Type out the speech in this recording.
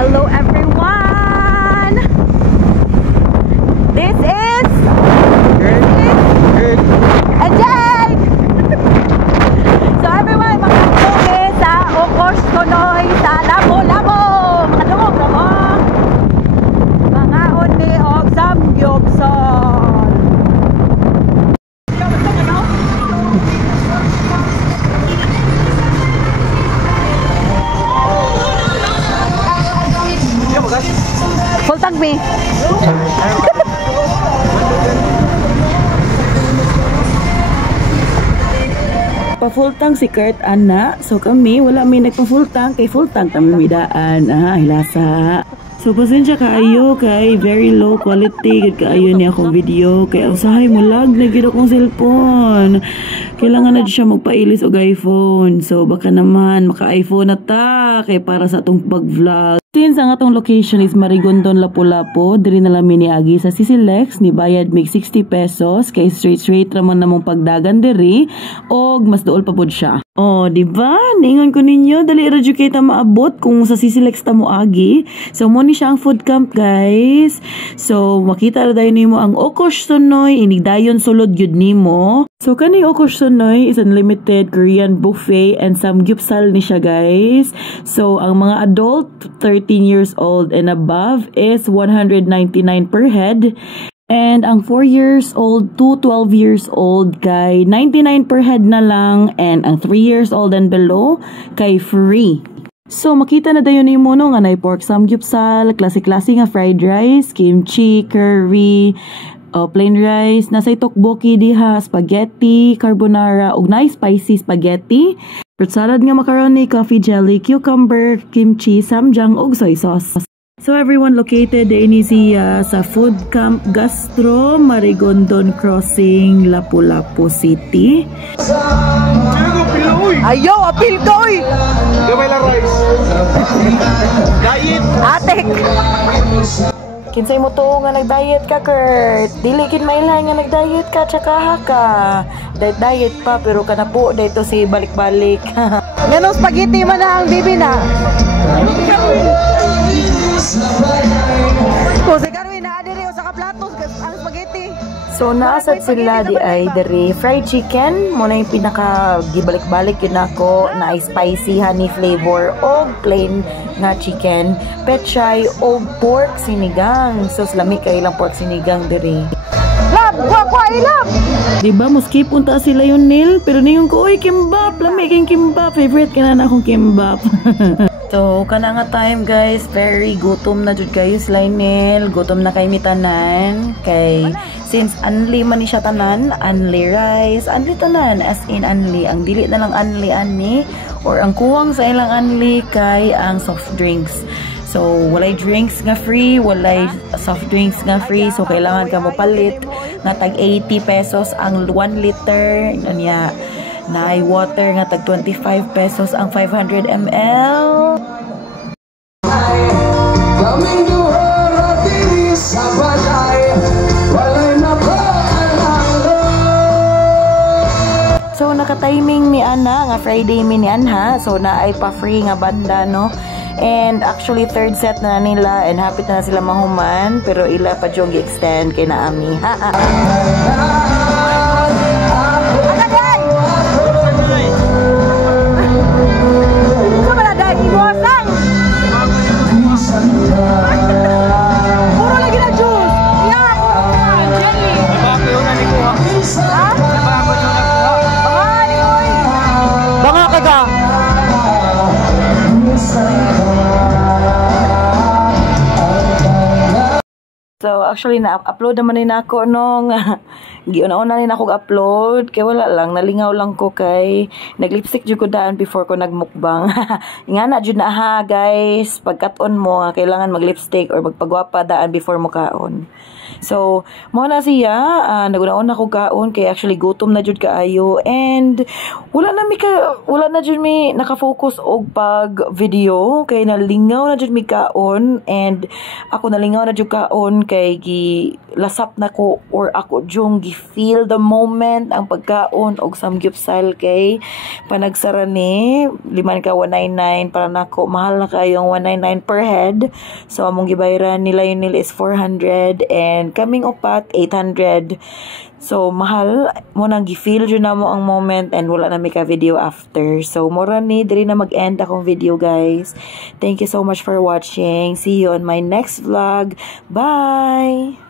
Hello everyone! This is and Jake! So everyone, mga dumi sa Okos Konoy sa Lapu-Lapu! Mga dumi, mga oni og samgyupsal. Full tank me. Pa-full tank si Kurt, ana. So kami, wala may nagpa-full tank. Kay full tank kami midaan. Hilasa. So pasensya kaayo kay very low quality. Kaayo niya akong video. Kay usahay mo lag na gid akong cellphone. Kailangan na siya magpailis og iPhone. So baka naman maka-iPhone na ta. Kay para sa atong pag-vlog. Since ang atong location is Marigondon, Lapu-Lapu, diri na lang miniagi sa CCLEX, ni bayad mig 60 pesos, kay straight ramon namong pagdagan diri, og mas dool pa pod siya. Oh, di ba? Ningon ko ninyo, dali ra jud kay ta maabot kung sa CCLEX ta mo agi. So mo ni siya ang food camp, guys. So makita ra dayon nimo ang Okos Sonoy, inigdayon sulod gyud nimo. So kani Okos Sonoy is unlimited Korean buffet and samgyupsal ni siya, guys. So ang mga adult 13 years old and above is 199 per head. And ang 4 years old to 12 years old kay 99 per head na lang. And ang 3 years old and below kay free. So makita na dayon nimo no nga nay pork samgyupsal, klase-klase nga fried rice, kimchi, curry, plain rice, nasay tteokbokki diha, spaghetti, carbonara, ug nice spicy spaghetti. Fruit salad nga macaroni, coffee jelly, cucumber, kimchi, samjang, ug soy sauce. So everyone, located din siya sa Food Camp Gastro, Marigondon Crossing, Lapu-Lapu City. Ayo, apil ko oy. Gamay lang rice. Diet. Atek. Kinsay mo to nga nag-diet ka, Kurt? Dili kin mailhan nga nag-diet ka, tsaka ka. Diet pa, pero ka na po, dito si balik-balik. Ganong spaghetti man na ang bibi na. Kung si Karwin na adiri o sa kaplatos, ang spaghetti. So, naasad sila di ay dari fried chicken. Muna yung pinaka gibalik-balik yun ako na spicy honey flavor o plain nga chicken. Pechay o pork sinigang. So, lami kayo lang pork sinigang diri. Love! Kwa love! Diba, muski punta sila yung Neil. Pero ningon ko, oy, kimbap! Lami kayong kimbap. Favorite ka na akong kimbap. So, kana nga time, guys. Very gutom na jud kayo sila Neil. Gutom na kay mitanan. Kay since unli man ni siya tanan, unli rice, unli tanan, as in unli. Ang dili na lang unli ani, or ang kuwang sa ilang unli kay ang soft drinks. So, walay drinks nga free, walay soft drinks nga free. So, kailangan ka mo palit nga tag 80 pesos ang 1 liter. Anya, na water nga tag 25 pesos ang 500 ml. So naka-timing mi ana nga Friday mi ni anha. So na ay pa free nga banda no. And actually third set na nila and happy na sila mahuman, pero ila pa jong gi-extend kay naami. So actually na-upload naman din ako nung giuna-una din ako upload kay wala lang, nalingaw lang ko kay nag-lipstick jud ko daan before ko nagmukbang. Nga na jud na ha guys, pagkat-on mo kailangan mag-lipstick or magpagwapa daan before mo kaon. So, mo na siya, naguna-una ko kaon kay actually gutom na jud kaayo and wala na jud mi naka-focus og pag video kay nalingaw na jud mi kaon and ako nalingaw na jud kaon kay lasap na ko or ako jung gi-feel the moment ang pagkaon og samgyupsal kay panagsara ni 199 para nako mahal na kayo ang 199 per head. So among gibayaran nila yun nila is 400 and kaming upat 800. So mahal mo nang gi-feel jud na mo ang moment and wala na may ka video after. So mura ni diri na mag-end akong video guys. Thank you so much for watching. See you on my next vlog. Bye.